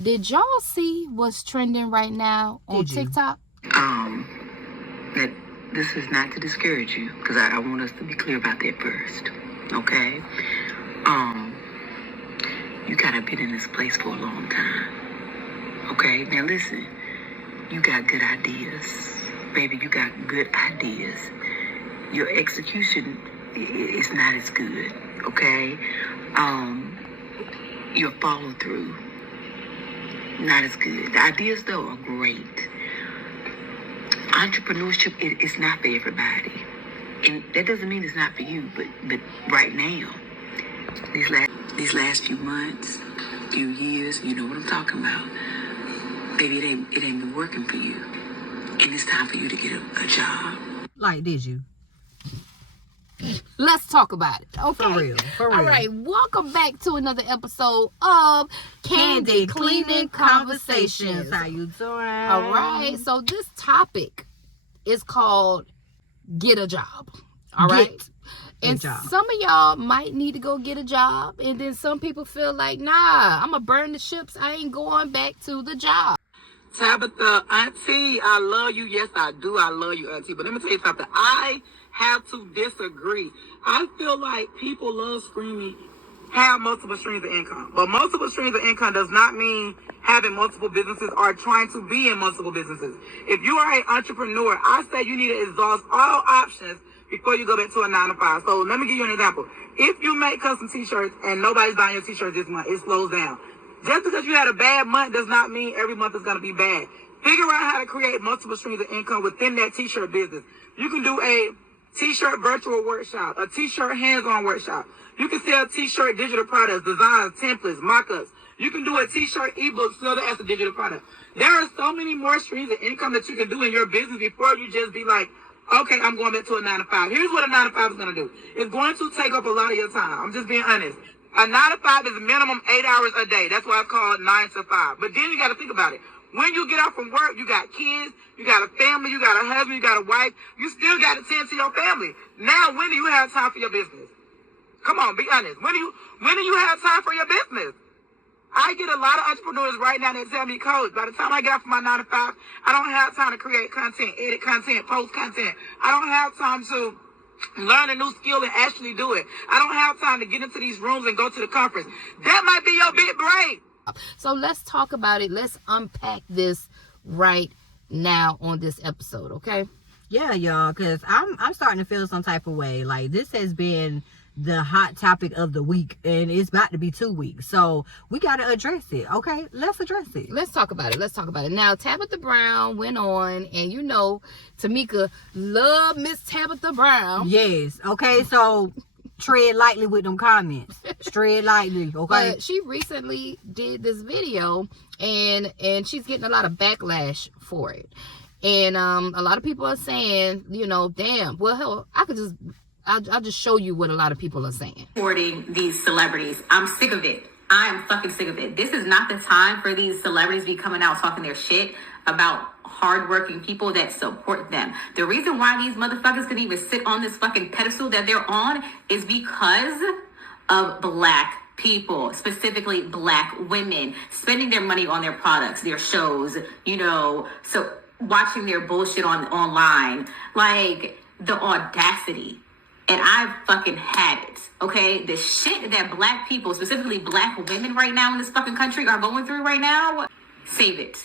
Did y'all see what's trending right now on TikTok? That this is not to discourage you, because I want us to be clear about that first. Okay? You gotta been in this place for a long time. Okay? Now listen, you got good ideas. Baby, you got good ideas. Your execution is not as good. Okay? Your follow through, not as good. The ideas though are great. Entrepreneurship is not for everybody, and that doesn't mean it's not for you. But right now, these last few months, few years, you know what I'm talking about. Baby, it ain't been working for you, and it's time for you to get a job. Like, did you? Let's talk about it. Okay. For real. All right. Welcome back to another episode of Candy Cleaning Conversations. How you doing? All right. So this topic is called Get a Job. All right. And some of y'all might need to go get a job. And then some people feel like, nah, I'm going to burn the ships. I ain't going back to the job. Tabitha, Auntie, I love you. Yes, I do. I love you, Auntie. But let me tell you something. I have to disagree. I feel like people love screaming, have multiple streams of income. But multiple streams of income does not mean having multiple businesses or trying to be in multiple businesses. If you are an entrepreneur, I say you need to exhaust all options before you go back to a 9-to-5. So let me give you an example. If you make custom t-shirts and nobody's buying your t-shirts this month, it slows down. Just because you had a bad month does not mean every month is going to be bad. Figure out how to create multiple streams of income within that t-shirt business. You can do a t-shirt virtual workshop, a t-shirt hands-on workshop. You can sell t-shirt digital products, designs, templates, mock-ups. You can do a t-shirt ebook, sell that as a digital product. There are so many more streams of income that you can do in your business before you just be like, okay, I'm going back to a 9-to-5. Here's what a 9-to-5 is going to do. It's going to take up a lot of your time. I'm just being honest. A 9-to-5 is minimum 8 hours a day. That's why it's called 9 to 5. But then you got to think about it. When you get off from work, you got kids, you got a family, you got a husband, you got a wife. You still got to tend to your family. Now, when do you have time for your business? Come on, be honest. When do you have time for your business? I get a lot of entrepreneurs right now that tell me, Coach, by the time I get off from my 9 to 5, I don't have time to create content, edit content, post content. I don't have time to learn a new skill and actually do it. I don't have time to get into these rooms and go to the conference. That might be your big break. So let's talk about it. Let's unpack this right now on this episode, okay? Yeah, y'all, because I'm starting to feel some type of way. Like, this has been the hot topic of the week, and it's about to be 2 weeks. So we got to address it, okay? Let's address it. Let's talk about it. Now, Tabitha Brown went on, and you know, Tamika love Miss Tabitha Brown. Yes, okay? So tread lightly with them comments. Tread lightly, okay? But she recently did this video, and she's getting a lot of backlash for it. And a lot of people are saying, you know, damn, well, hell, I'll just show you what a lot of people are saying. Supporting these celebrities. I'm sick of it. I am fucking sick of it. This is not the time for these celebrities to be coming out talking their shit about hardworking people that support them. The reason why these motherfuckers can even sit on this fucking pedestal that they're on is because of black people, specifically black women, spending their money on their products, their shows, you know, so watching their bullshit online. Like, the audacity. And I've fucking had it, okay? The shit that black people, specifically black women right now in this fucking country are going through right now, save it.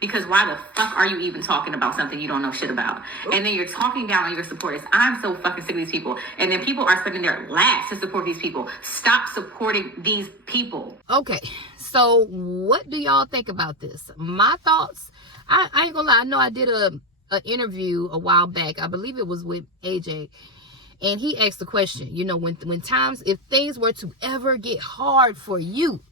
Because why the fuck are you even talking about something you don't know shit about? And then you're talking down on your supporters. I'm so fucking sick of these people. And then people are spending their lives to support these people. Stop supporting these people. Okay, so what do y'all think about this? My thoughts, I ain't gonna lie, I know I did an interview a while back. I believe it was with AJ. And he asked the question, you know, when times, if things were to ever get hard for you,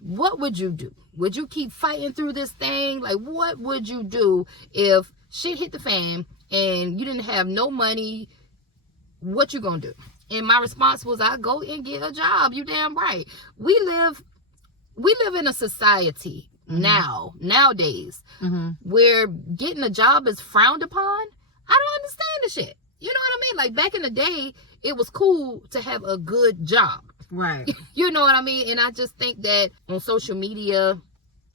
what would you do? Would you keep fighting through this thing? Like, what would you do if shit hit the fan and you didn't have no money? What you gonna do? And my response was, I go and get a job. You damn right. We live in a society nowadays, where getting a job is frowned upon. I don't understand the shit. You know what I mean? Like, back in the day, it was cool to have a good job. Right. You know what I mean? And I just think that on social media,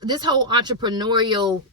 this whole entrepreneurial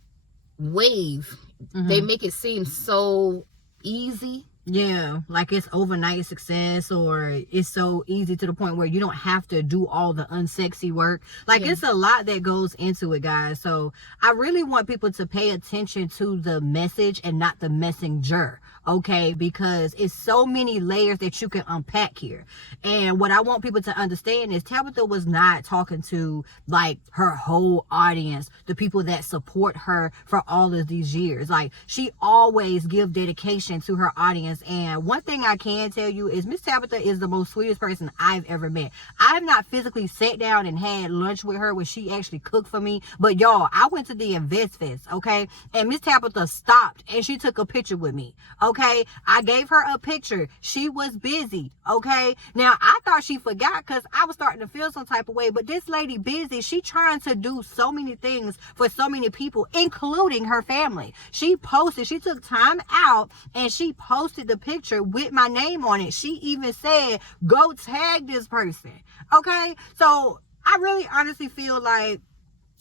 wave, they make it seem so easy. Yeah, like it's overnight success, or it's so easy to the point where you don't have to do all the unsexy work. Like, it's a lot that goes into it, guys. So I really want people to pay attention to the message and not the messenger, okay? Because it's so many layers that you can unpack here. And what I want people to understand is Tabitha was not talking to like her whole audience, the people that support her for all of these years. Like, she always give dedication to her audience. And one thing I can tell you is Miss Tabitha is the most sweetest person I've ever met. I've not physically sat down and had lunch with her when she actually cooked for me, but y'all, I went to the Invest Fest, okay? And Miss Tabitha stopped and she took a picture with me, okay? I gave her a picture. She was busy, okay? Now, I thought she forgot because I was starting to feel some type of way, but this lady busy. She trying to do so many things for so many people, including her family. She took time out and she posted the picture with my name on it. She even said, go tag this person, okay? So I really honestly feel like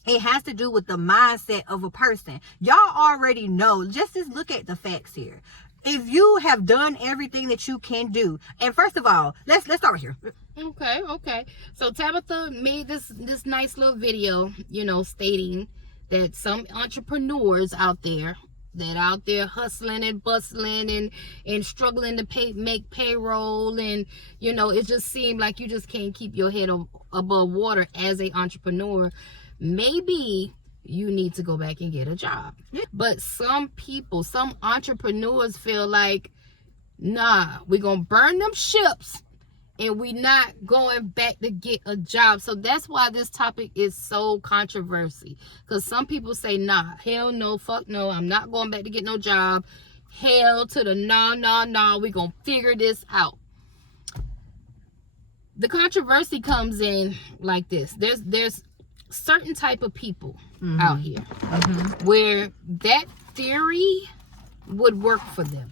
it has to do with the mindset of a person. Y'all already know. Just look at the facts here. If you have done everything that you can do, and first of all, let's start here. Okay. So Tabitha made this nice little video, stating that some entrepreneurs out there hustling and bustling and struggling to make payroll, and it just seemed like you just can't keep your head above water as an entrepreneur. Maybe you need to go back and get a job. But some entrepreneurs feel like, nah, we're gonna burn them ships and we not going back to get a job. So that's why this topic is so controversial, because some people say, nah, hell no, fuck no, I'm not going back to get no job. Hell to the nah, we gonna figure this out. The controversy comes in like this. There's certain type of people out here where that theory would work for them,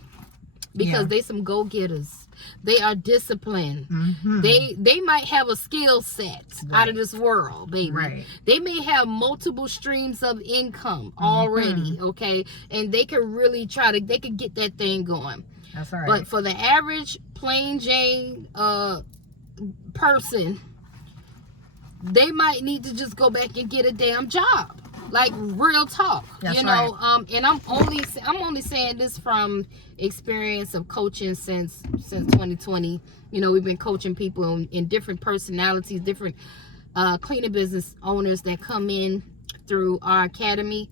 because they some go-getters. They are disciplined. They might have a skill set out of this world, baby. They may have multiple streams of income already, okay? And they can really they can get that thing going. That's right. But for the average plain Jane person, they might need to just go back and get a damn job. Like, real talk. That's right. And I'm only saying this from experience of coaching since 2020. We've been coaching people in different personalities, different cleaning business owners that come in through our academy.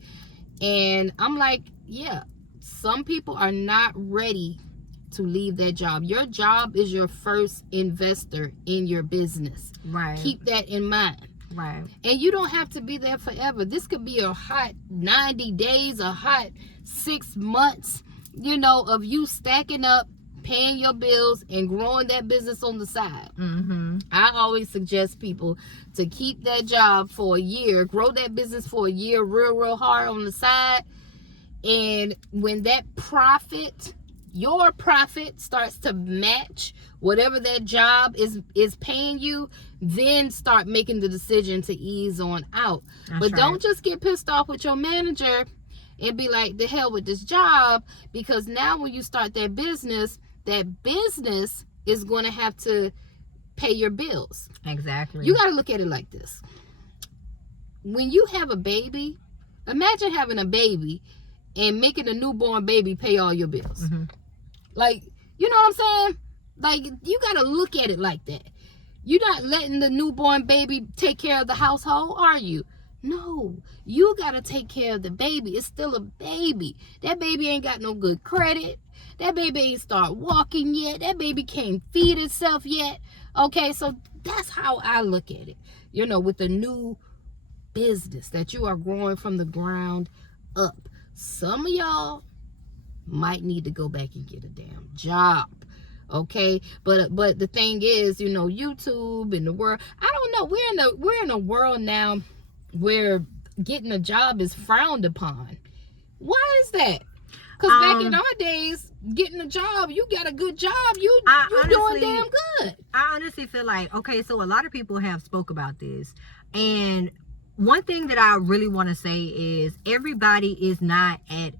And I'm like, yeah, some people are not ready to leave that job. Your job is your first investor in your business. Right. Keep that in mind. Right. And you don't have to be there forever. This could be a hot 90 days, a hot 6 months, of you stacking up, paying your bills, and growing that business on the side. I always suggest people to keep that job for a year, grow that business for a year real hard on the side. And when that your profit starts to match whatever that job is paying you, then start making the decision to ease on out. But don't just get pissed off with your manager and be like, the hell with this job, because now when you start that business is going to have to pay your bills. Exactly. You got to look at it like this. When you have a baby, imagine having a baby and making a newborn baby pay all your bills. Like, you know what I'm saying? Like, you got to look at it like that. You're not letting the newborn baby take care of the household, are you? No, you got to take care of the baby. It's still a baby. That baby ain't got no good credit. That baby ain't start walking yet. That baby can't feed itself yet. Okay, so that's how I look at it. With the new business that you are growing from the ground up. Some of y'all might need to go back and get a damn job. Okay, but the thing is, YouTube and the world, I don't know, we're in a world now where getting a job is frowned upon. Why is that? Because back in our days, getting a job, you got a good job, you doing damn good. I honestly feel like, okay, so a lot of people have spoke about this, and one thing that I really want to say is everybody is not at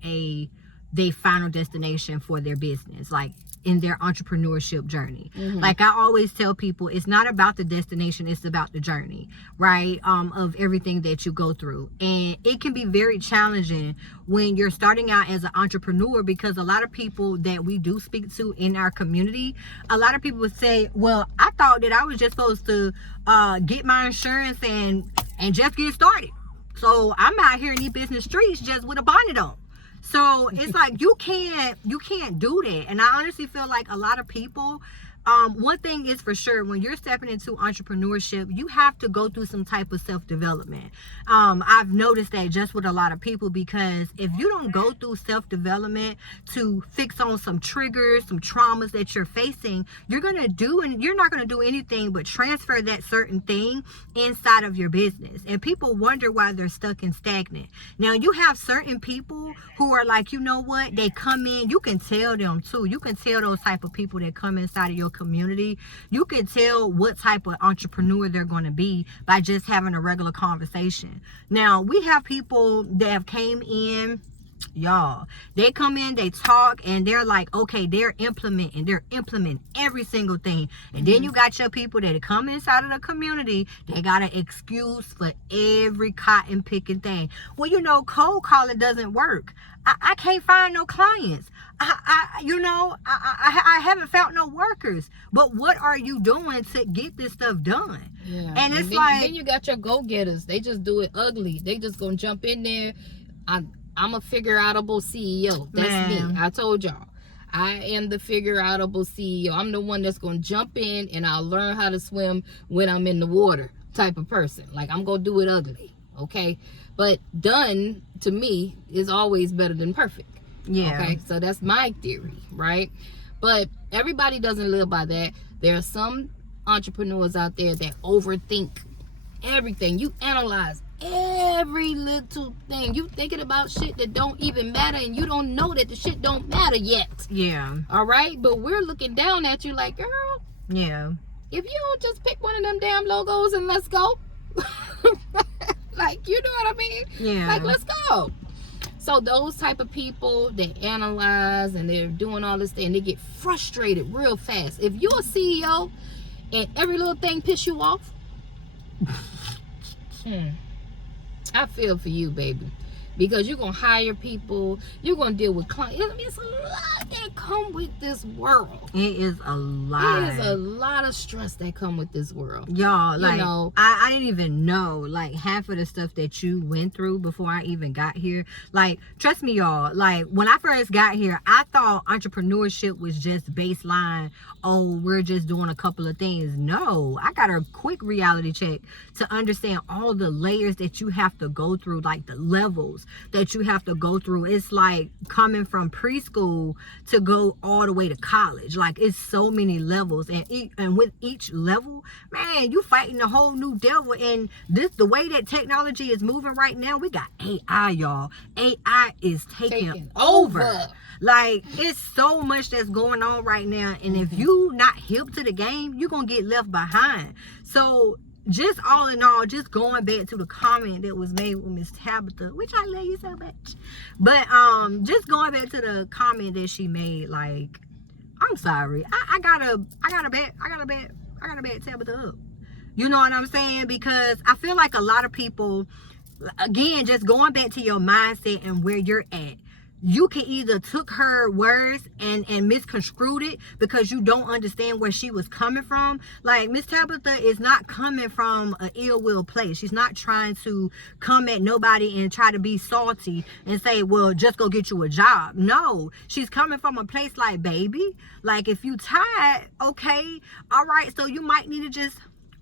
their final destination for their business, like in their entrepreneurship journey. Like I always tell people, it's not about the destination, it's about the journey, right? Of everything that you go through. And it can be very challenging when you're starting out as an entrepreneur, because a lot of people that we do speak to in our community, a lot of people would say, well, I thought that I was just supposed to get my insurance and just get started. So I'm out here in these business streets just with a bonnet on. So it's like you can't do that. And I honestly feel like a lot of people, one thing is for sure, when you're stepping into entrepreneurship, you have to go through some type of self-development. I've noticed that just with a lot of people, because if you don't go through self-development to fix on some triggers, some traumas that you're facing, you're not going to do anything but transfer that certain thing inside of your business. And people wonder why they're stuck and stagnant. Now, you have certain people who are like, you know what, they come in, you can tell them too. You can tell those type of people that come inside of your community, you can tell what type of entrepreneur they're going to be by just having a regular conversation. Now, we have people that have came in, y'all, they come in, they talk, and they're like, okay, they're implementing every single thing. And then you got your people that come inside of the community, they got an excuse for every cotton picking thing. Well, you know, cold calling doesn't work. I can't find no clients. I haven't found no workers. But what are you doing to get this stuff done? Yeah. And it's then you got your go-getters. They just do it ugly. They just gonna jump in there. I'm a figure-outable CEO. That's me. I told y'all. I am the figure-outable CEO. I'm the one that's gonna jump in and I'll learn how to swim when I'm in the water type of person. Like, I'm gonna do it ugly. Okay? But done, to me, is always better than perfect. Yeah. Okay? So that's my theory, right? But everybody doesn't live by that. There are some entrepreneurs out there that overthink everything. You analyze every little thing. You thinking about shit that don't even matter, and you don't know that the shit don't matter yet. Yeah. All right? But we're looking down at you like, girl, Yeah. if you don't just pick one of them damn logos and let's go. Like, you know what I mean? Yeah. Like, let's go. So those type of people, they analyze and they're doing all this thing, and they get frustrated real fast. If you're a CEO and every little thing piss you off, I feel for you, baby. Because you're going to hire people. You're going to deal with clients. I mean, it's a lot that come with this world. It is a lot. It is a lot of stress that come with this world. Y'all, like, You know, I didn't even know, like, half of the stuff that you went through before I even got here. Like, trust me, y'all, like, when I first got here, I thought entrepreneurship was just baseline. Oh, we're just doing a couple of things. No, I got a quick reality check to understand all the layers that you have to go through, like the levels that you have to go through. It's like coming from preschool to go all the way to college. Like, it's so many levels, and with each level, man, you fighting a whole new devil. And the way that technology is moving right now, we got AI, y'all. AI is taking over. Like, it's so much that's going on right now, and if you not hip to the game, you're gonna get left behind. So just all in all, just going back to the comment that was made with Miss Tabitha, which I love you so much, but just going back to the comment that she made, like, I'm sorry, I gotta back Tabitha up. You know what I'm saying? Because I feel like a lot of people, again, just going back to your mindset and where you're at, you can either took her words and misconstrued it because you don't understand where she was coming from. Like, Miss Tabitha is not coming from an ill will place. She's not trying to come at nobody and try to be salty and say, well, just go get you a job. No, she's coming from a place like, baby, like, if you tired, okay, all right, so you might need to just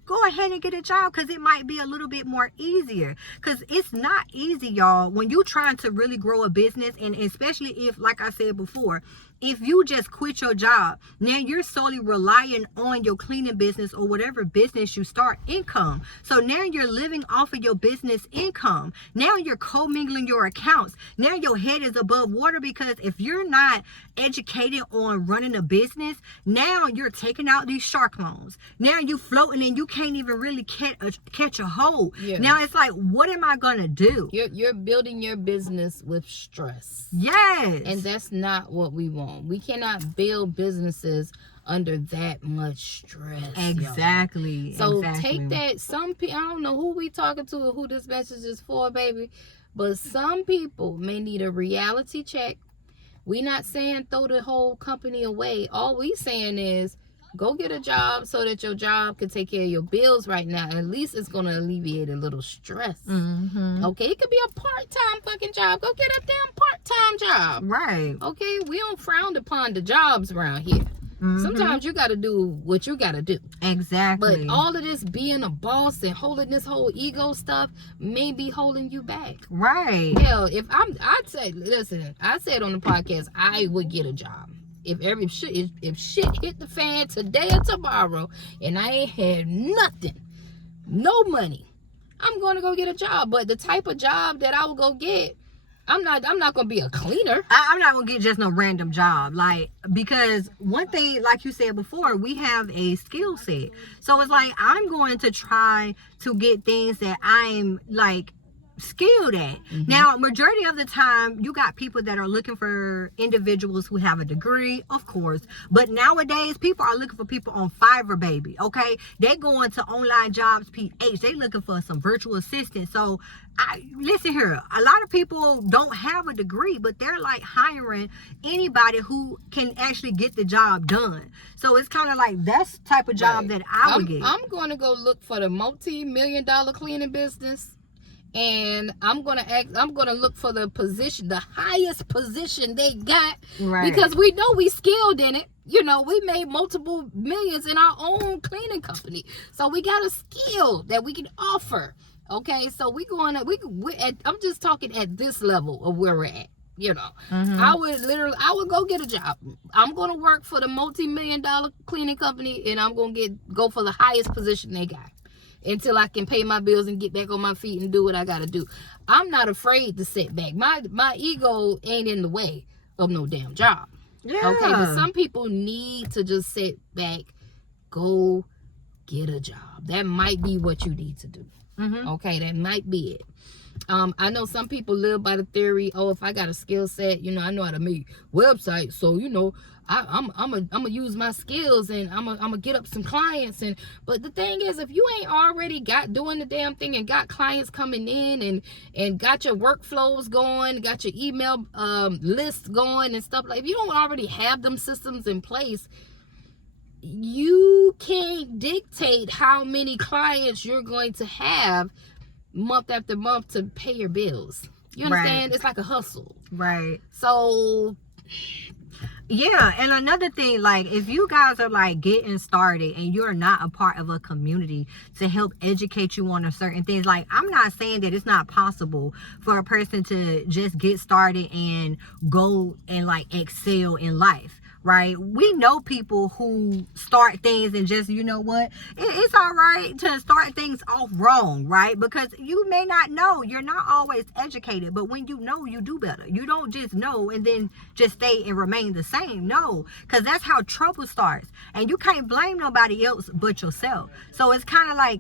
go ahead and get a job, because it might be a little bit more easier, because it's not easy, y'all, when you're trying to really grow a business. And especially if, like I said before, if you just quit your job, now you're solely relying on your cleaning business or whatever business you start income. So now you're living off of your business income. Now you're commingling your accounts. Now your head is above water, because if you're not educated on running a business, now you're taking out these shark loans. Now you floating and you can't even really catch a hold. Yeah. Now it's like, what am I gonna do? You're building your business with stress. Yes. And that's not what we want. We cannot build businesses under that much stress. Exactly. Y'all. So exactly. take that. Some people, I don't know who we talking to or who this message is for, baby, but some people may need a reality check. We not saying throw the whole company away. All we saying is go get a job so that your job can take care of your bills right now. At least it's going to alleviate a little stress. Mm-hmm. Okay, it could be a part-time fucking job. Go get a damn part-time job. Right. Okay, we don't frown upon the jobs around here. Mm-hmm. Sometimes you got to do what you got to do. Exactly. But all of this being a boss and holding this whole ego stuff may be holding you back. Right. Hell, I'd say, listen, I said on the podcast, I would get a job. If shit hit the fan today or tomorrow and I ain't had nothing, no money, I'm going to go get a job. But the type of job that I will go get, I'm not going to be a cleaner. I'm not going to get just no random job. Like, because one thing, like you said before, we have a skill set. So it's like, I'm going to try to get things that I'm like skilled at. Mm-hmm. Now, majority of the time, you got people that are looking for individuals who have a degree, of course. But nowadays, people are looking for people on Fiverr, baby. Okay, they going to online jobs, PH. They looking for some virtual assistants. So, listen here. A lot of people don't have a degree, but they're like hiring anybody who can actually get the job done. So it's kind of like that's the type of job that I would get. I'm going to go look for the multi-million-dollar cleaning business. And I'm gonna look for the position, the highest position they got, right? Because we know we skilled in it. You know, we made multiple millions in our own cleaning company, so we got a skill that we can offer. Okay, so I'm just talking at this level of where we're at. You know, mm-hmm. I would go get a job. I'm gonna work for the multi-million-dollar cleaning company, and I'm gonna go for the highest position they got, until I can pay my bills and get back on my feet and do what I gotta do. I'm not afraid to sit back. My ego ain't in the way of no damn job. Yeah. Okay, but some people need to just sit back, go get a job. That might be what you need to do. Mm-hmm. Okay, that might be it. I know some people live by the theory, oh, if I got a skill set, you know, I know how to make websites, so you know, I'm gonna use my skills and I'm gonna get up some clients. But the thing is, if you ain't already got doing the damn thing and got clients coming in and got your workflows going, got your email lists going and stuff, like if you don't already have them systems in place, you can't dictate how many clients you're going to have month after month to pay your bills. You understand? Right. It's like a hustle. Right. So yeah, and another thing, like if you guys are like getting started and you're not a part of a community to help educate you on a certain things, like I'm not saying that it's not possible for a person to just get started and go and like excel in life. Right? We know people who start things and just, you know what, it's all right to start things off wrong, right? Because you may not know, you're not always educated, but when you know, you do better. You don't just know and then just stay and remain the same. No, because that's how trouble starts, and you can't blame nobody else but yourself. So it's kind of like,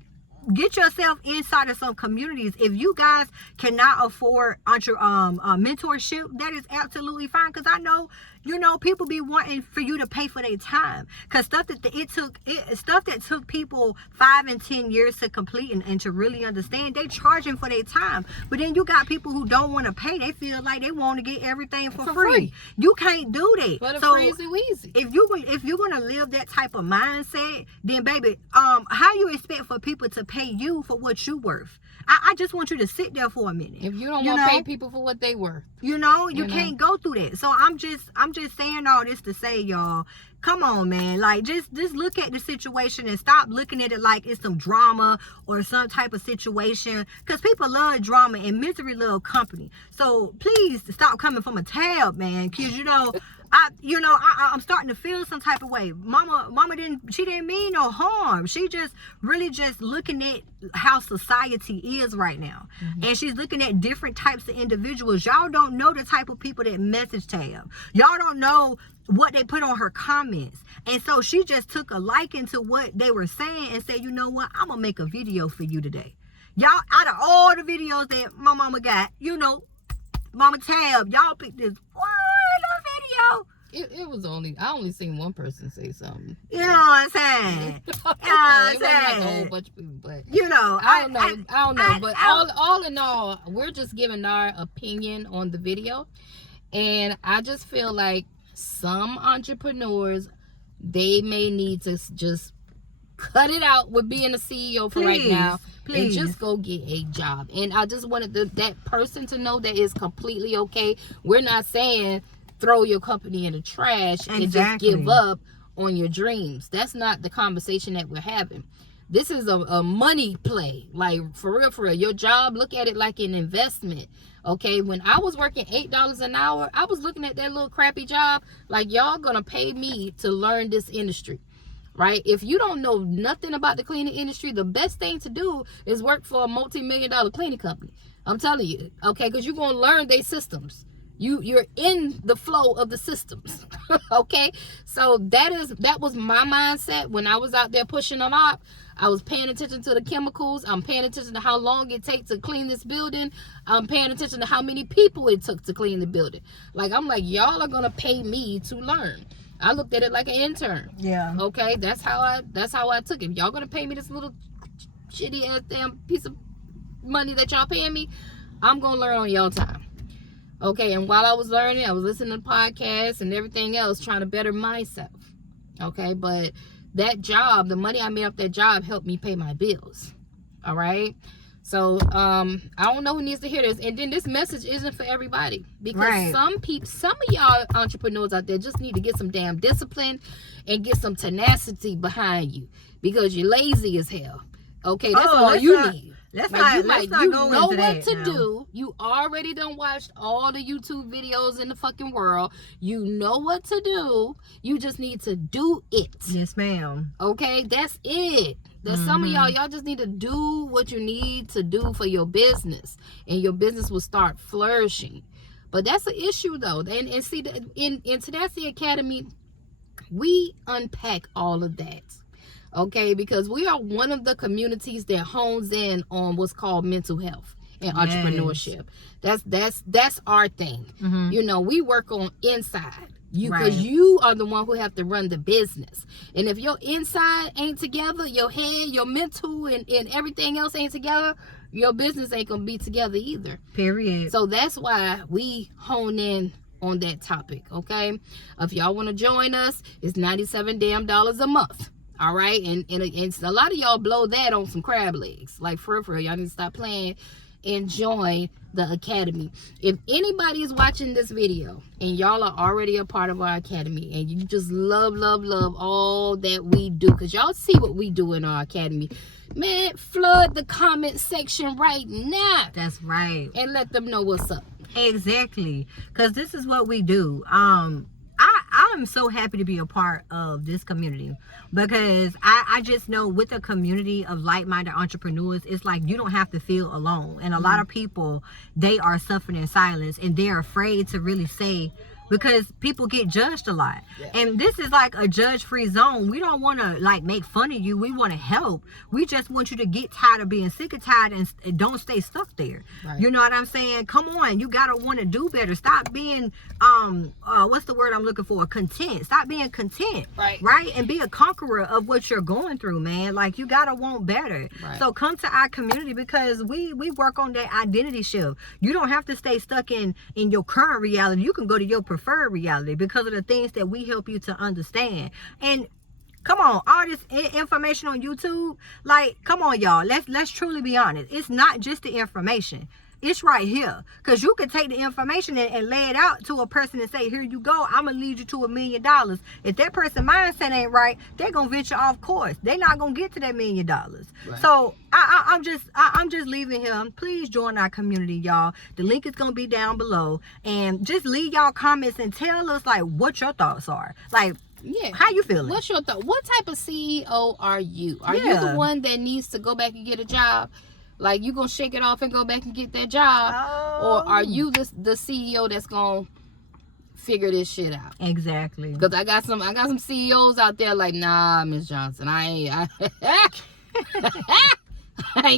get yourself inside of some communities. If you guys cannot afford mentorship, that is absolutely fine. Because I know, you know, people be wanting for you to pay for their time. Because stuff that took people 5 and 10 years to complete and to really understand, they charging for their time. But then you got people who don't want to pay. They feel like they want to get everything for free. You can't do that. But so easy. If you're gonna live that type of mindset, then baby, how you expect for people to pay you for what you worth? I just want you to sit there for a minute. If you don't want to pay people for what they worth, you know, you can't go through that. So I'm just saying all this to say, y'all, Come on, man. Like, just look at the situation and stop looking at it like it's some drama or some type of situation. Because people love drama and misery love company. So please stop coming from a tab, man. Because I'm starting to feel some type of way. Mama didn't mean no harm. She just really just looking at how society is right now. And she's looking at different types of individuals. Y'all don't know the type of people that message Tab. Y'all don't know what they put on her comments. And so she just took a liking to what they were saying and said, you know what, I'm gonna make a video for you today. Y'all, out of all the videos that my mama got, Mama Tab, y'all picked this one video. It was I only seen one person say something. You know what I'm saying? It wasn't like a whole bunch of people, but I don't know. But all in all, we're just giving our opinion on the video, and I just feel like some entrepreneurs, they may need to just cut it out with being a CEO for right now and just go get a job. And I just wanted that person to know that it's completely okay. We're not saying throw your company in the trash and just give up on your dreams. That's not the conversation that we're having. This is a money play. Like, for real. Your job, look at it like an investment. Okay, when I was working $8 an hour, I was looking at that little crappy job like, y'all gonna pay me to learn this industry, right? If you don't know nothing about the cleaning industry, the best thing to do is work for a multi-million-dollar cleaning company. I'm telling you, okay, because you're gonna learn their systems. You're in the flow of the systems. Okay, so that was my mindset when I was out there pushing them up. I was paying attention to the chemicals. I'm paying attention to how long it takes to clean this building. I'm paying attention to how many people it took to clean the building. Like, I'm like, y'all are gonna pay me to learn. I looked at it like an intern. Yeah. Okay, that's how I took it. Y'all gonna pay me this little shitty ass damn piece of money that y'all paying me? I'm gonna learn on y'all time. Okay, and while I was learning, I was listening to podcasts and everything else, trying to better myself. Okay, but that job, the money I made off that job helped me pay my bills. All right. So I don't know who needs to hear this. And then this message isn't for everybody, because some of y'all entrepreneurs out there just need to get some damn discipline and get some tenacity behind you, because you're lazy as hell. Okay, that's all you need. Let's not go into that now. Do. You already done watched all the YouTube videos in the fucking world. You know what to do. You just need to do it. Yes, ma'am. Okay, that's it. There's some of y'all just need to do what you need to do for your business, and your business will start flourishing. But that's the issue, though. And see, in Tenacity Academy, we unpack all of that. Okay, because we are one of the communities that hones in on what's called mental health and entrepreneurship. That's our thing. We work on inside you, because you are the one who have to run the business. And if your inside ain't together, your head, your mental, and everything else ain't together, your business ain't gonna be together either. Period. So that's why we hone in on that topic. Okay, if y'all want to join us, it's $97 a month. All right, and a lot of y'all blow that on some crab legs. Like, for real, y'all need to stop playing and join the academy. If anybody is watching this video and y'all are already a part of our academy, and you just love all that we do, because y'all see what we do in our academy, man, flood the comment section right now. That's right. And let them know what's up. Exactly, because this is what we do. I'm so happy to be a part of this community, because I just know with a community of like-minded entrepreneurs, it's like you don't have to feel alone. And a lot of people, they are suffering in silence, and they're afraid to really say, because people get judged a lot. And this is like a judge-free zone. We don't want to like make fun of you. We want to help. We just want you to get tired of being sick and tired and don't stay stuck there. You know what I'm saying? Come on, you gotta want to do better. Stop being what's the word I'm looking for? Content. Stop being content. Right? And be a conqueror of what you're going through, man. Like, you gotta want better. So come to our community, because we work on that identity shift. You don't have to stay stuck in your current reality. You can go to your preferred reality, because of the things that we help you to understand. And come on, all this information on YouTube, like, come on, y'all, let's truly be honest. It's not just the information. It's right here. Because you could take the information and lay it out to a person and say, here you go, I'm going to lead you to $1 million. If that person's mindset ain't right, they're going to venture off course. They're not going to get to that $1 million. Right. So I'm just leaving him. Please join our community, y'all. The link is going to be down below. And just leave y'all comments and tell us, like, what your thoughts are. Like, yeah, how you feeling? What's your thought? What type of CEO are you? Are you the one that needs to go back and get a job? Like, you gonna shake it off and go back and get that job? Or are you the CEO that's gonna figure this shit out? Exactly. Because I got some CEOs out there like, nah, Miss Johnson, I ain't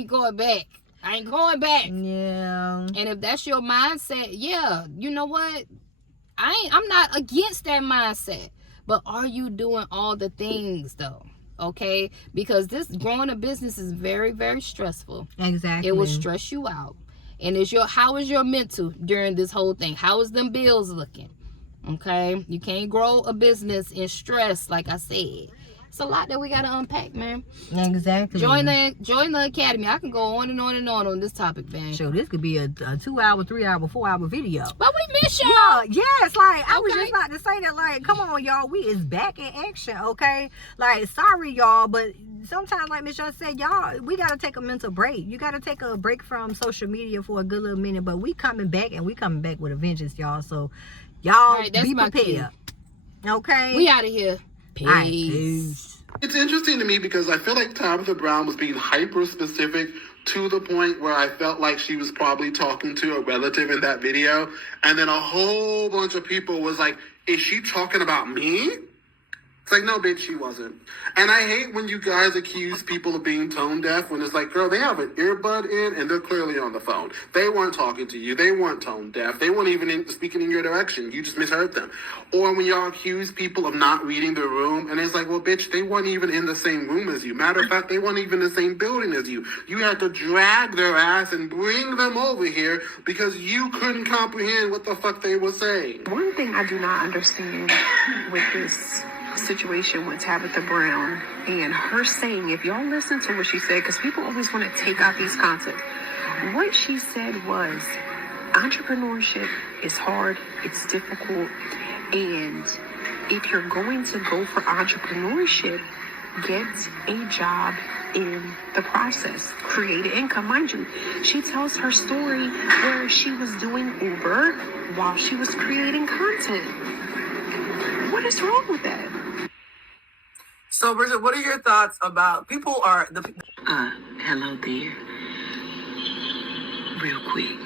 going back. I ain't going back. Yeah. And if that's your mindset, yeah, you know what? I'm not against that mindset. But are you doing all the things though? Okay? Because this growing a business is very, very stressful. Exactly. It will stress you out. And how is your mental during this whole thing? How is them bills looking? Okay? You can't grow a business in stress, like I said. It's a lot that we gotta unpack, man. Exactly. Join the academy. I can go on and on and on this topic, man. Sure, this could be a 2 hour, 3 hour, 4 hour video. But we miss y'all. Yeah, yes, like I was just about to say that, like, come on, y'all, we is back in action, okay? Like, sorry, y'all, but sometimes, like Miss Young said, y'all, we gotta take a mental break. You gotta take a break from social media for a good little minute. But we coming back, and we coming back with a vengeance, y'all. So y'all right, be prepared. Okay, we out of here. Peace. Right, peace. It's interesting to me because I feel like Tabitha Brown was being hyper specific to the point where I felt like she was probably talking to a relative in that video. And then a whole bunch of people was like, is she talking about me? It's like, no, bitch, she wasn't. And I hate when you guys accuse people of being tone deaf when it's like, girl, they have an earbud in and they're clearly on the phone. They weren't talking to you. They weren't tone deaf. They weren't even speaking in your direction. You just misheard them. Or when y'all accuse people of not reading the room and it's like, well, bitch, they weren't even in the same room as you. Matter of fact, they weren't even in the same building as you. You had to drag their ass and bring them over here because you couldn't comprehend what the fuck they were saying. One thing I do not understand with this situation with Tabitha Brown and her saying, if y'all listen to what she said, because people always want to take out these concepts, what she said was entrepreneurship is hard, it's difficult, and if you're going to go for entrepreneurship, get a job in the process, create an income. Mind you, she tells her story where she was doing Uber while she was creating content. What is wrong with that? So, Bridget, what are your thoughts about hello there. Real quick,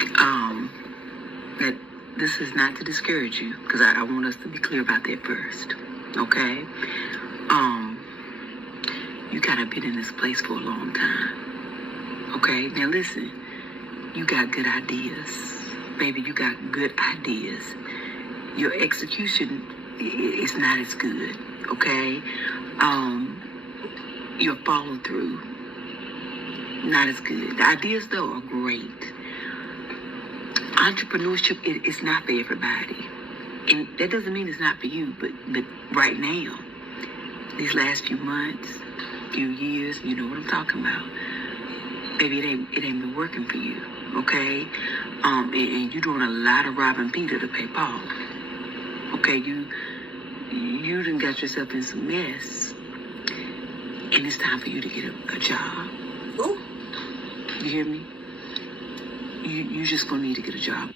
that this is not to discourage you, because I want us to be clear about that first, okay? You gotta been in this place for a long time, okay? Now listen, you got good ideas, baby. You got good ideas. Your execution is not as good, okay? Your follow through, not as good. The ideas though are great. Entrepreneurship is not for everybody, and that doesn't mean it's not for you. But right now, these last few months, few years, you know what I'm talking about, baby. It ain't been working for you, okay? And you're doing a lot of robbing Peter to pay Paul. Okay, you done got yourself in some mess, and it's time for you to get a job. Ooh. You hear me? You just gonna need to get a job.